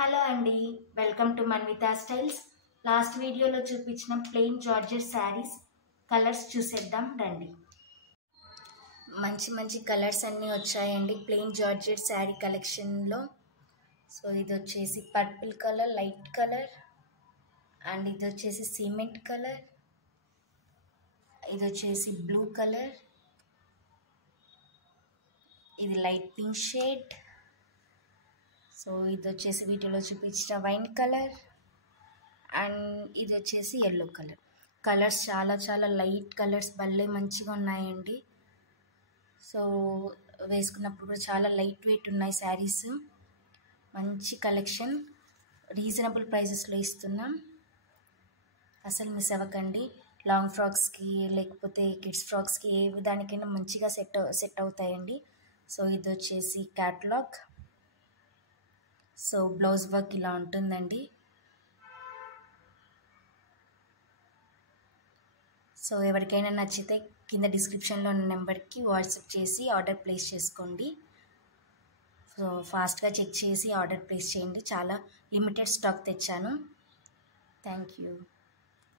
Hello అండి, welcome to మన్వితా styles. Last వీడియోలో చూపించిన ప్లెయిన్ జార్జెట్ శారీస్ కలర్స్ చూసేద్దాం రండి. మంచి మంచి కలర్స్ అన్నీ వచ్చాయండి ప్లెయిన్ జార్జెట్ శారీ కలెక్షన్లో. సో ఇది వచ్చేసి purple colour, light colour, and ఇది వచ్చేసి సిమెంట్ కలర్, ఇది వచ్చేసి బ్లూ కలర్, ఇది లైట్ పింక్ షేడ్. సో ఇది వచ్చేసి వీటిలో చూపించిన వైన్ కలర్, అండ్ ఇది వచ్చేసి ఎల్లో కలర్. కలర్స్ చాలా చాలా లైట్ కలర్స్, భలే మంచిగా ఉన్నాయండి. సో వేసుకున్నప్పుడు కూడా చాలా లైట్ వెయిట్ ఉన్నాయి శారీస్. మంచి కలెక్షన్, రీజనబుల్ ప్రైజెస్లో ఇస్తున్నాం, అసలు మిస్ అవ్వకండి. లాంగ్ ఫ్రాక్స్కి లేకపోతే కిడ్స్ ఫ్రాక్స్కి ఏ విధానికైనా మంచిగా సెట్ అవుతాయండి. సో ఇది వచ్చేసి క్యాటలాగ్. సో బ్లౌజ్ వర్క్ ఇలా ఉంటుందండి. సో ఎవరికైనా నచ్చితే కింద డిస్క్రిప్షన్లో ఉన్న నెంబర్కి వాట్సాప్ చేసి ఆర్డర్ ప్లేస్ చేసుకోండి. సో ఫాస్ట్గా చెక్ చేసి ఆర్డర్ ప్లేస్ చేయండి. చాలా లిమిటెడ్ స్టాక్ తెచ్చాను. Thank you.